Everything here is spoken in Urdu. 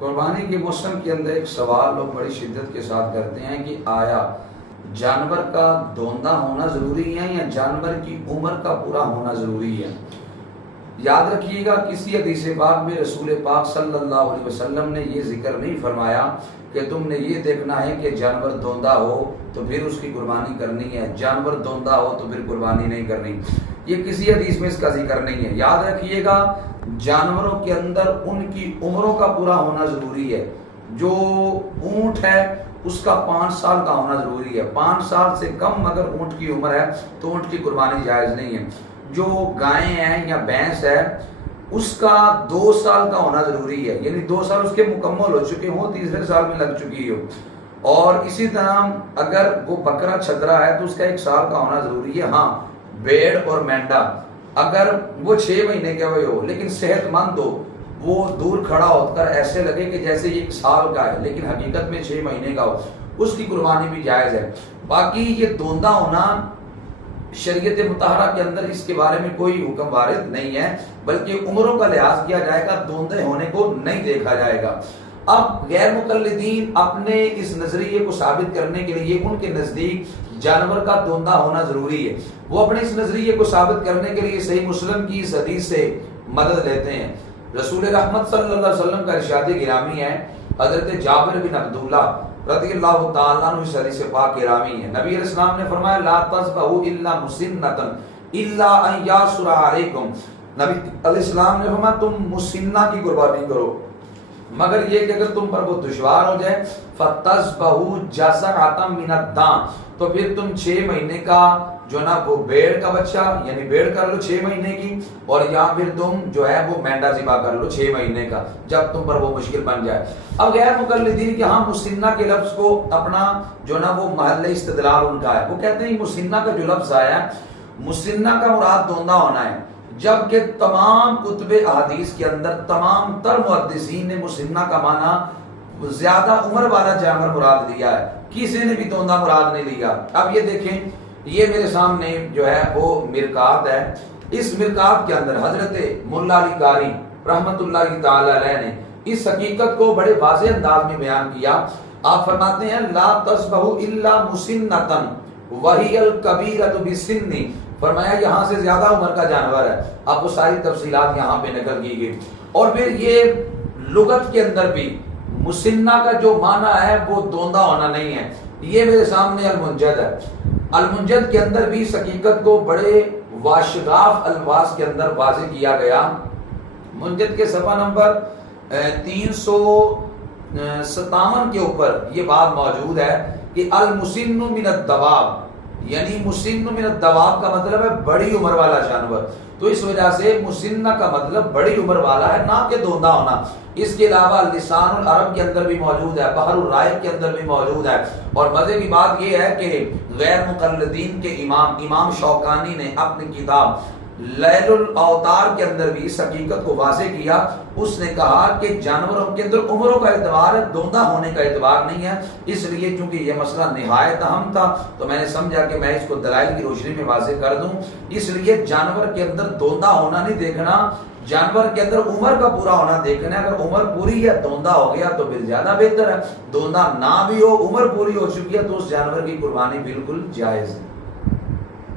قربانی کے موسم کے اندر ایک سوال لوگ بڑی شدت کے ساتھ کرتے ہیں کہ آیا جانور کا دوندہ ہونا ضروری ہے یا جانور کی عمر کا پورا ہونا ضروری ہے؟ یاد رکھیے گا کسی حدیث پاک میں رسول پاک صلی اللہ علیہ وسلم نے یہ ذکر نہیں فرمایا کہ تم نے یہ دیکھنا ہے کہ جانور دوندہ ہو تو پھر اس کی قربانی کرنی ہے، جانور دوندہ ہو تو پھر قربانی نہیں کرنی۔ یہ کسی حدیث میں اس کا ذکر نہیں ہے۔ یاد رکھیے گا جانوروں کے اندر ان کی عمروں کا پورا ہونا ضروری ہے۔ جو اونٹ ہے اس کا 5 سال کا ہونا ضروری ہے، 5 سال سے کم اگر اونٹ کی عمر ہے تو اونٹ کی قربانی جائز نہیں ہے۔ جو گائیں ہیں یا بھینس ہے اس کا 2 سال کا ہونا ضروری ہے، یعنی 2 سال اس کے مکمل ہو چکے ہوں، تیسرے سال میں لگ چکی ہو۔ اور اسی طرح اگر وہ بکرا چھترا ہے تو اس کا 1 سال کا ہونا ضروری ہے۔ ہاں بھیڑ اور مینڈا اگر وہ 6 مہینے کے ہوئے ہو لیکن صحت مند ہو، وہ دور کھڑا ہو کر ایسے لگے کہ جیسے یہ 1 سال کا ہے لیکن حقیقت میں 6 مہینے کا ہو، اس کی قربانی بھی جائز ہے۔ باقی یہ دوندہ ہونا شریعت مطہرہ کے اندر اس کے بارے میں کوئی حکم وارد نہیں ہے، بلکہ عمروں کا لحاظ کیا جائے گا، دوندے ہونے کو نہیں دیکھا جائے گا۔ اب غیر مقلدین اپنے اس نظریے کو ثابت کرنے کے لیے ان کے نزدیک جانور کا دوندہ ہونا ضروری ہے، وہ اپنے اس نظریے کو ثابت کرنے کے لیے صحیح مسلم کی اس حدیث سے مدد لیتے ہیں۔ رسول رحمت صلی اللہ علیہ وسلم کا ارشاد گرامی ہے، حضرت جابر بن عبداللہ رضی اللہ تعالیٰ عنہ اس حدیث پاک گرامی ہے، نبی علیہ السلام نے فرمایا لا تذبحوا الا مسنۃ الا ان یاسر علیکم، نبی علیہ السلام نے فرمایا تم مسنہ کی قربانی کرو مگر یہ کہ اگر تم پر وہ دشوار ہو جائے فتذبحوا جزعۃ من الدان، تو پھر تم 6 مہینے کا جو نا وہ بھیڑ کا بچہ یعنی بھیڑ کر لو 6 مہینے کی، اور یا پھر تم جو ہے وہ مینڈا ذبح کر لو 6 مہینے کا جب تم پر وہ مشکل بن جائے۔ اب غیر مقلدین کے ہاں مسنہ کے لفظ کو اپنا جو نا وہ محل استدلال ان کا ہے، وہ کہتے ہیں مسنہ کا جو لفظ آیا مسنہ کا مراد دوندہ ہونا ہے، جبکہ تمام کتب احادیث کے اندر تمام تر محدثین نے مسنہ کا معنی زیادہ عمر والا جانور مراد لیا ہے، کسی نے بھی دوندہ مراد نہیں لیا۔ اب یہ دیکھیں یہ میرے سامنے جو ہے وہ مرکات ہے، اس مرکات کے اندر حضرت مولا علی قاری رحمت اللہ تعالی علیہ نے اس حقیقت کو بڑے واضح انداز میں بیان کیا۔ آپ فرماتے ہیں لا تذبحوا الا مسنۃ وہی الکبیرۃ بسن، فرمایا یہاں سے زیادہ عمر کا جانور ہے، آپ کو ساری تفصیلات یہاں پہ نقل کی گئی۔ اور پھر یہ لغت کے اندر بھی مسنہ کا جو معنی ہے وہ دوندہ ہونا نہیں ہے، یہ میرے سامنے المنجد ہے، المنجد کے اندر بھی اس حقیقت کو بڑے واشگاف الفاظ کے اندر واضح کیا گیا۔ منجد کے صفحہ نمبر 357 کے اوپر یہ بات موجود ہے کہ المسن من الدواب، یعنی مسن من الدواب کا مطلب ہے بڑی عمر والا جانور، تو اس وجہ سے مسنہ کا مطلب بڑی عمر والا ہے، نہ کہ دوندہ ہونا۔ اس کے علاوہ لسان العرب کے اندر بھی موجود ہے، بحر الرائق کے اندر بھی موجود ہے۔ اور مزے کی بات یہ ہے کہ غیر مقلدین کے امام شوکانی نے اپنی کتاب لیل الاوتار کے اندر بھی اس حقیقت کو واضح کیا۔ اس نے کہا کہ جانوروں کے اندر عمروں کا اعتبار ہے، دوندہ ہونے کا اعتبار نہیں ہے، اس لیے چونکہ یہ مسئلہ نہایت اہم تھا تو میں نے سمجھا کہ میں اس کو دلائل کی روشنی میں واضح کر دوں۔ اس لیے جانور کے اندر دوندہ ہونا نہیں دیکھنا، جانور کے اندر عمر کا پورا ہونا دیکھنا ہے۔ اگر عمر پوری ہے دوندہ ہو گیا تو پھر زیادہ بہتر ہے، دوندہ نہ بھی ہو عمر پوری ہو چکی ہے تو اس جانور کی قربانی بالکل جائز ہے۔